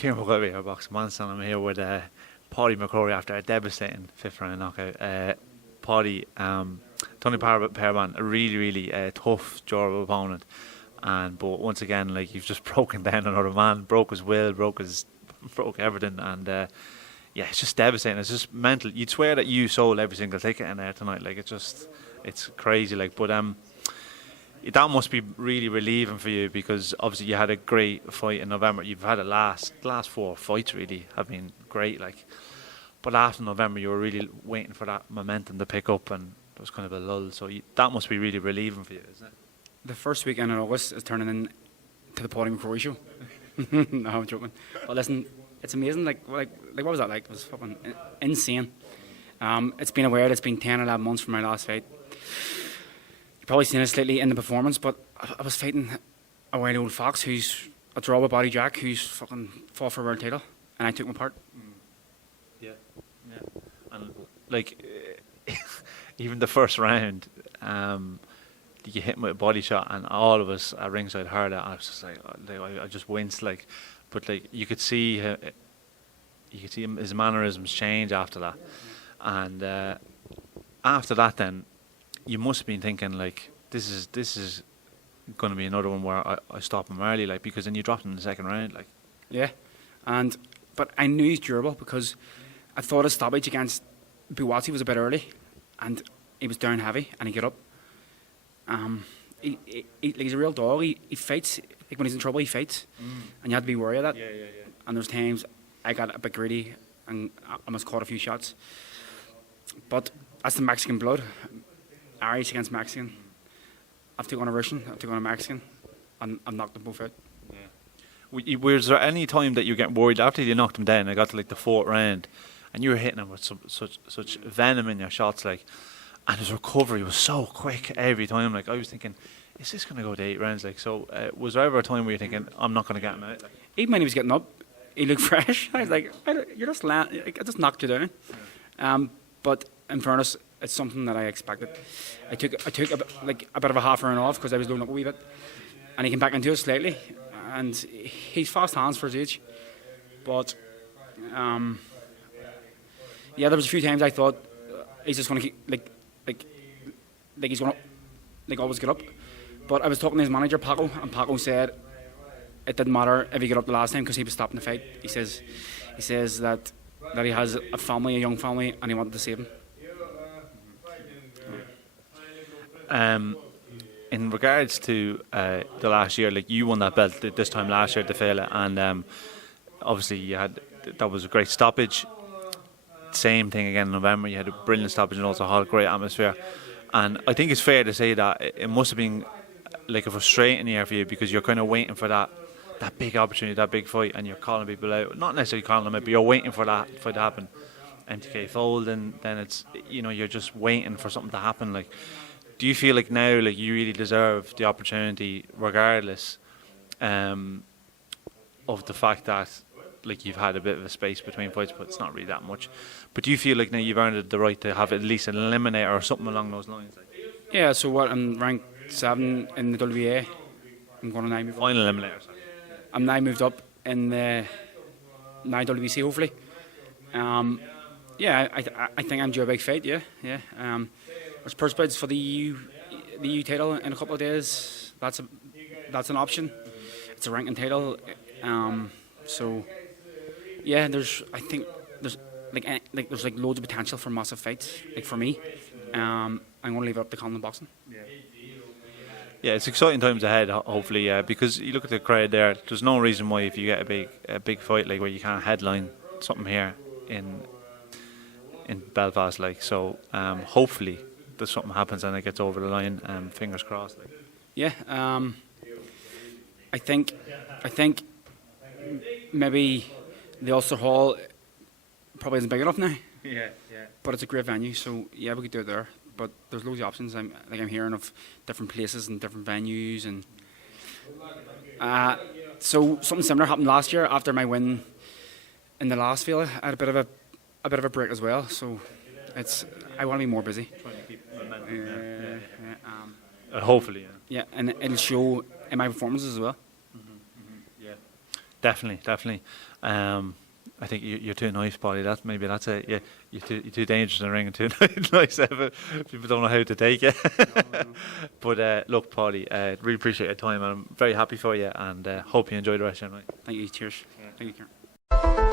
Kieran McCrory, our box monster. I'm here with Pody Mccrory after a devastating fifth round knockout. Pody, Tony Paraban, a really tough, durable opponent. But once again, like, you've just broken down another man, broke his will, broke everything, and yeah, it's just devastating. It's just mental. You'd swear that you sold every single ticket in there tonight. Like, it's crazy. Like, but that must be really relieving for you, because obviously you had a great fight in November. You've had the last 4 fights really have been great. Like, but after November, you were really waiting for that momentum to pick up, and there was kind of a lull. So that must be really relieving for you, isn't it? The first weekend in August is turning into the Pody Mccrory show. No, I'm joking. But listen, it's amazing. Like what was that like? It was fucking insane. It's been it's been 10, 11 months from my last fight. You've probably seen it slightly in the performance, but I was fighting a wild old fox who's a draw with Body Jack, who's fucking fought for a world title, and I took him apart. Yeah. And like, even the first round, you hit him with a body shot, and all of us at ringside heard it. I was just like, I just winced, like, but like you could see his mannerisms change after that, and after that, then you must have been thinking like, this is going to be another one where I stop him early, like, because then you dropped him in the second round, like. Yeah, but I knew he's durable because I thought his stoppage against Buatsi was a bit early, and he was down heavy, and he got up. He's a real dog. He fights. Like, when he's in trouble, he fights, and you have to be worried of that. Yeah. And there's times I got a bit greedy and I almost caught a few shots. But that's the Mexican blood. Irish against Mexican. I've taken on a Russian. I've taken on a Mexican, and I've knocked them both out. Yeah. Was there any time that you get worried after you knocked him down? I got to like the 4th round, and you were hitting him with such venom in your shots, like. And his recovery was so quick every time. Like, I was thinking, is this going to go to 8 rounds? Like, so was there ever a time where you're thinking, I'm not going to get him out? Like, even when he was getting up, he looked fresh. I was like, you're just like, I just knocked you down. But in fairness, it's something that I expected. I took a bit of a half round off because I was loading up a wee bit, and he came back into it slightly. And he's fast hands for his age. But yeah, there was a few times I thought he's just going to keep like he's going to like always get up. But I was talking to his manager Paco, and Paco said it didn't matter if he got up the last time because he was stopping the fight. He says that he has a family, a young family, and he wanted to save him. In regards to the last year, like, you won that belt this time last year at the Fela, and obviously that was a great stoppage. Same thing again in November. You had a brilliant stoppage and also had a great atmosphere. And I think it's fair to say that it must have been like a frustrating year for you, because you're kind of waiting for that big opportunity, that big fight, and you're calling people out. Not necessarily calling them out, but you're waiting for that fight to happen. MTK fold, and then it's, you're just waiting for something to happen. Like, do you feel like now, like, you really deserve the opportunity, regardless of the fact that, like, you've had a bit of a space between fights, but it's not really that much? But do you feel like now you've earned the right to have at least an eliminator or something along those lines? Like? Yeah, so what? I'm ranked 7 in the WBA. I'm going to now move up. Final eliminator. Sorry. I'm now moved up in the now WBC, hopefully. Yeah, I think I'm due a big fight. Yeah. There's purse bids for the EU title in a couple of days. That's an option. It's a ranking title. So yeah, there's loads of potential for massive fights. Like, for me, I'm going to leave it up to Conlon Boxing. Yeah, it's exciting times ahead, hopefully, because you look at the crowd there. There's no reason why, if you get a big fight like where you can't headline something here in Belfast, like, so. Hopefully, there's something happens and it gets over the line. Fingers crossed. Like. Yeah, I think maybe the Ulster Hall probably isn't big enough now. Yeah. But it's a great venue, so yeah, we could do it there. But there's loads of options. I'm hearing of different places and different venues, and so something similar happened last year after my win in the last field. I had a bit of a break as well. So I want to be more busy. Trying to keep momentum. Hopefully. Yeah, and it'll show in my performances as well. Definitely. I think you're too nice, Polly. That's it. Yeah, you're too dangerous in the ring and too nice. People don't know how to take it. No. But look, Polly, really appreciate your time, and I'm very happy for you, and hope you enjoy the rest of your night. Thank you. Cheers. Thank you, Kieran.